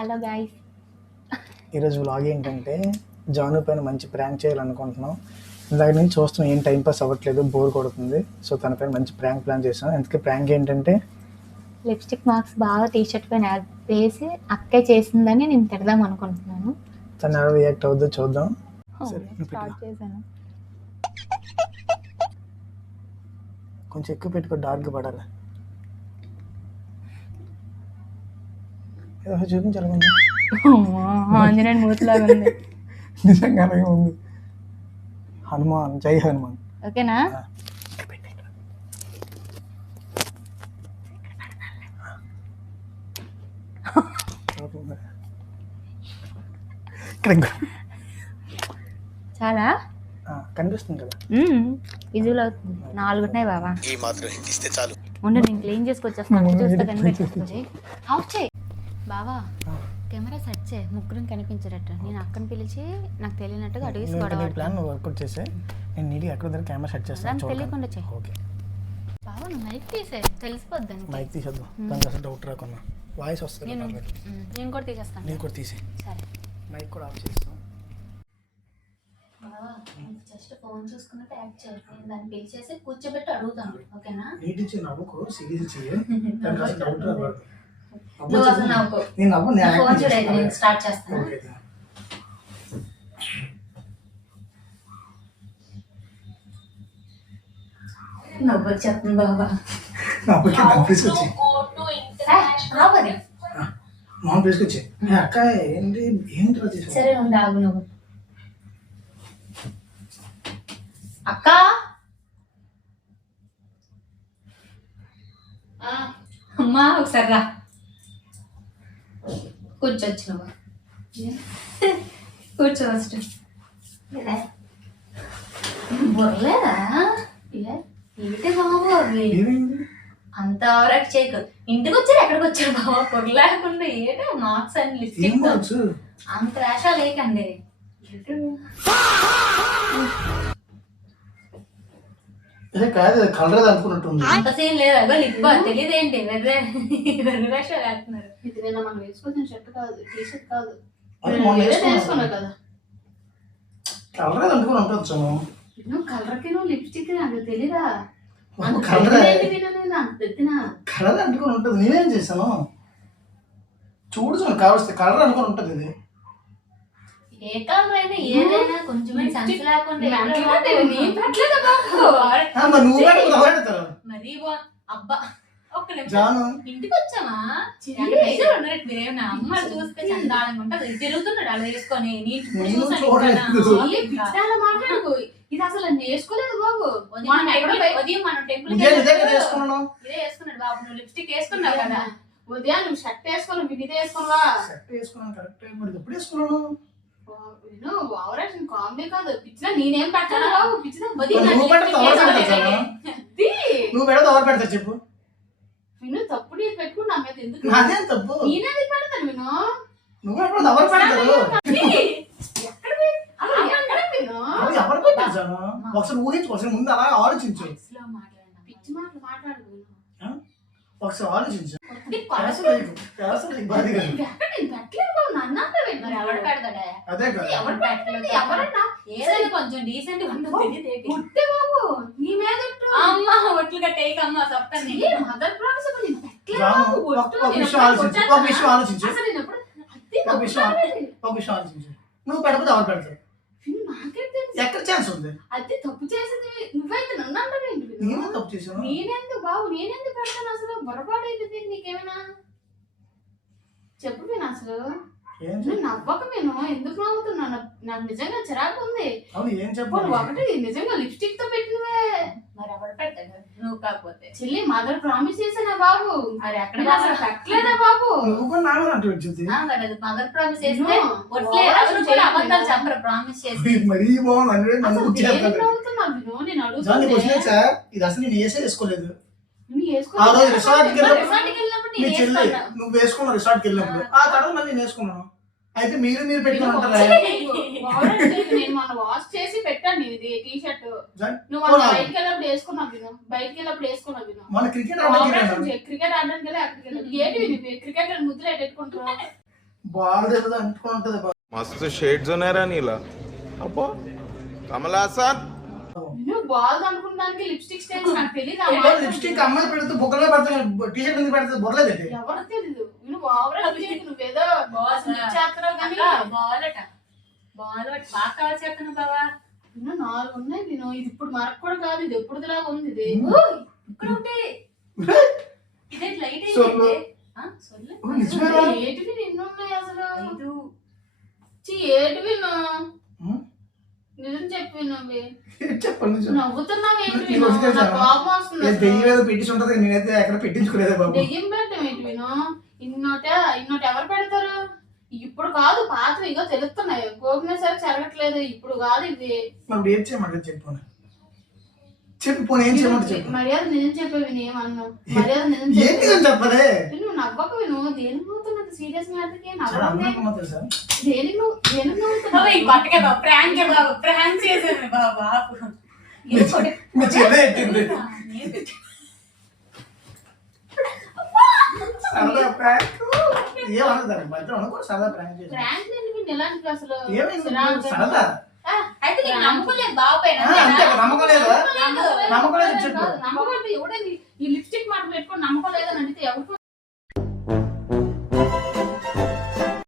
Hello guys, ఈరోజు vlog ఏంటంటే జాను పైన మంచి ప్రాంక్ చేయాలనుకుంటున్నాం. ఇందాక నుంచి చూస్తున్నాం, ఏం టైం పాస్ అవ్వట్లేదు, బోర్ కొడుతుంది. సో తన పైన మంచి ప్రాంక్ ప్లాన్ చేసాం. అందుకే ప్రాంక్ ఏంటంటే లిప్స్టిక్ మార్క్స్ బాగా టీ-షర్ట్ పైన వేసి అక్కే చేసిందని నేను తిడదాం అనుకుంటున్నాను. తను ఎలా రియాక్ట్ అవుద్దో చూద్దాం. స్టార్ట్ చేశాను. కొంచెం ఎక్కువ పెట్టుకో, డార్క్గా పడాలి. ఏదో చూపించాలి కొంచెం. ఆంజనేయ మూతిలాగా ఉంది. నిజంగానే ఉంది. హనుమాన్, జై హనుమాన్. ఓకేనా? చాలా కనిపిస్తుంది కదా, విజువల్ అవుతుంది. 4 ఉన్నాయి బాబా. ఉండు, నేను క్లీన్ చేసుకొచ్చేస్తాను. చూస్తే కనిపించేస్తుంది. ఆఫ్ చేయి బావా, కెమెరా సెట్ చేయి. ముగ్గురం కనిపించేటట్టు. నేను అక్కని పిలిచి నాకు తెలియనట్టుగా అడిగేసి ప్లాన్ వర్కౌట్ చేసి నేను నీట్గా ఎక్కడ దగ్గర కెమెరా సెట్ చేస్తాను. తెలియకుండా చేయి. ఓకే బావా, నువ్వు మైక్ తీసే, తెలిసిపోద్ది. మైక్ తీసేద్దాం, దానికి అసలు డౌట్ రాకుండా. వాయిస్ వస్తుంది. నేను కూడా తీసేస్తాను. నేను కూడా తీసే. సరే, మైక్ కూడా ఆఫ్ చేస్తాం. బావా, జస్ట్ ఫోన్ చూసుకున్నట్టు యాక్ట్ చేయాలి. నేను దాన్ని పిలిచేసి కూర్చోబెట్టి అడుగుతాను. ఓకేనా? నీట్ ఇచ్చి నవ్వుకో, సీరియస్ చెయ్యి. దానికి అసలు డౌట్ రాకూడదు. నువ్వు అసలు నవ్వుకో. నేను నవ్వు, నేను ఫోన్ యాక్టింగ్ చూడైతే నేను చేస్తాను. స్టార్ట్ చేస్తాను. ఓకే. నవ్వు చెప్తాను బాబా. నవ్వుకి దాని తీసుకొచ్చి రాబోదే. మామూలు తీసుకొచ్చి అక్క ఏంటి ఏంటి చేసావు? సరే ఉండి ఆగు నువ్వు. అక్క, అమ్మా ఒకసారి రా, కూర్చోచ్చు. నువ్వు కూర్చో ఫస్ట్. బుర్రలేదా? ఏంటి బాబు అంత ఓవరాక్ట్ చేయకు. ఇంటికి వచ్చారు, ఎక్కడికి వచ్చారు బాబా? పొరలేకుండా ఏటో మార్క్స్ అని లిప్స్టిక్ అంత వేషాలు లేకండి. కాదు, కలర్ అనుకున్నట్టుంది. అంత సీన్ లేదు. అగో లిప్ తెలియదేంటి, వెర్రె వేషాలు వేస్తున్నారు. ఇది నిన్న మనం వేసుకొచ్చిన షర్ట్ కాదు, టీ షర్ట్ కాదు, వేసుకున్నావు కదా. కలర్ అనుకుని ఉంటుంది. నువ్వు కలర్ కి నువ్వు లిప్స్టిక్ నాకు తెలీదా? కలర్ అనుకుని ఉంటుంది. నేనేం చేశాను చూడు, కావస్తే కలర్ అనుకుని ఉంటుంది. ఇది ఏ కలర్ అయినా ఏదైనా కొంచెం సెన్స్ లేకుండా మరీ అబ్బా. ఒక్క నిమిషం, ఇంటికి వచ్చామా? మీరేమన్నా అమ్మ చూస్తే చందాలంగా ఉంటుంది. తిరుగుతున్నాడు అలా వేసుకొని. మాట్లాడుకో, ఇది అసలు వేసుకోలేదు బాబు. ఉదయం మనం టెంపుల్ ఇదే వేసుకున్నాడు బాబు. నువ్వు లిప్స్టిక్ వేసుకున్నావు కదా. ఉదయం నువ్వు షర్ట్ వేసుకోవాలి, మీకు ఇదే వేసుకోవా? ఓవరాక్షన్ కామెడీ కాదు. పిచ్చినా నేనేం పెట్టాను బాబు? పిచ్చినా చెప్పు. విను, తప్పు నేను పెట్టుకున్నా మీద ఎందుకు? తప్పు నేనేది పెడతాను విను. నువ్వు ఎప్పుడు ఎవరు పెడతారు? ఒకసారి ఊహించు, ఒకసారి ముందు అలా ఆలోచించు. పిచ్చి మాటలు మాట్లాడు. ఒకసారి ఆలోచించు. అదే ఏదైనా కొంచెం డీసెంట్ గా ఉంటుంది. నీ మీద అమ్మ ఒట్లు కట్టేయక అమ్మ చెప్తాను. మదర్ ప్రామిస్ నువ్వు పెడకపోతే ఎవరు పెడతారు? ఎక్కడ ఛాన్స్ ఉంది? అది తప్పు చేసింది నువ్వైతే నన్ను అంటావేంటి? నేను తప్పు చేశాను. నేనెందుకు బాబు, నేనెందుకు పెడతాను? అసలు పొరపాటు ఏంటి నీకేమైనా చెప్పు. నేను అసలు నవ్వక నేను ఎందుకు నవ్వుతున్నాను? నాకు నిజంగా చిరాకు ఉంది. ఏం చెప్పు. ఒకటి నిజంగా లిప్స్టిక్ తో పెట్టినవే. మరి ఎవరు పెడతాడు? నువ్వు కాకపోతే. చెల్లి మదర్ ప్రామిస్ చేసానా బాబు? మరి అక్కడ అసలు పెట్టలేదా బాబు? మదర్ ప్రామిస్ చేస్తే అబద్ధాలు చెప్పరు. ప్రామిస్ చేసి మరీ బాగుంది. నవ్వుతున్నావు నేను అడుగుతాను. ఇది అసలు నేను వేసుకోలేదు. నువ్వు వేసుకున్నావు రిసార్ట్కి వెళ్ళినప్పుడు. ఆ తర్వాత మళ్ళీ నేను వేసుకున్నాను. అయితే మీరు పెట్టుకుంటారా? నేను మన వాష్ చేసి పెట్టాను ఇది టీ షర్ట్. నువ్వు బయటకి వెళ్ళినప్పుడు వేసుకున్నావు. బయటకి వెళ్ళినప్పుడు వేసుకున్నావు. మన క్రికెట్ ఆడడానికి వెళ్ళి అక్కడికి వెళ్ళి ఏంటి క్రికెట్ ముద్దులు పెట్టుకుంటారు? బాల్ ఏదో అంటుకుంటది బాబు. मस्त शेड्स ఉన్నాయి రా నీలా అబ్బో కమల్ హాసన్ నువ్వు బాగుంది అనుకున్నానికి లిప్స్టిక్ స్టైల్స్ నాకు తెలియదు. లిప్స్టిక్ అమ్మాయి పెడితే బుగ్గలో పెడతాను, టీ షర్ట్ ఎందుకు పెడుతుంది బుర్రలేదు. ఎవరికి తెలీదు. నువ్వు ఓవరాల్ నువ్వేదో చేస్తావు కానీ బాగా కవర్ చేస్తాను బావా. ఇನ್ನು 4 ఉన్నాయి. నేను ఇది ఇప్పుడు మరక కూడా కాదు, ఇది ఎప్పుడులాగా ఉంది. ఇది ఇక్కడ ఉంటే ఇదే లైట్ సొల్లు. అయితే ఏటివి ఎన్ని ఉన్నాయి అసలు? ఏటివి నిజం చెప్పి నువ్వే చెప్పండి నవ్వుతున్నావు. ఏంటి నాకు కోపం వస్తుంది. దెయ్యం ఏదో పెట్టించి ఉంటది, నేనైతే ఎక్కడ పెట్టించుకోలేదే బాబు. దెయ్యం పెట్టడం ఏంటి విను? ఇన్నోట ఎవరు పెడతారు? ఇప్పుడు కాదు, పాతవి ఇగో తెలుస్తున్నాయి. కోపిన సరే జరగట్లేదు. ఇప్పుడు కాదు ఇది. మరి ఏం చేయమంటే చెప్పు, చెప్పు పోనీ ఏం చేయమంటే చెప్పు. మర్యాద నిజం చెప్పేవి ఏమన్నావు? మర్యాద నిజం ఏంటి అని చెప్పలే. నువ్వు నవ్వక విను. దేనికి నవ్వుతున్నది? సీరియస్ మ్యాటర్కి చాలా అనుకున్నా తెలుసా? దేనికి నవ్వుతున్నావు? మీ చెల్లె ఎట్టింది సరదా ప్రాంక్. ఏమన్నది మధ్య అనుకో, సరదా ప్రాంక్ చేసి ప్రాంక్ ఏంటి విను? ఎలాంటిది అసలు? ఏమైంది సరదా? అయితే నీకు నమ్మకలేదు బావ పైన. అంతే నమ్మకం లేదా? నమ్మకం లేదు చెప్పు. నమ్మకం ఎవడని ఈ లిప్స్టిక్ మాట పెట్టుకొని నమ్మకం లేదని అడిగితే ఎవరికి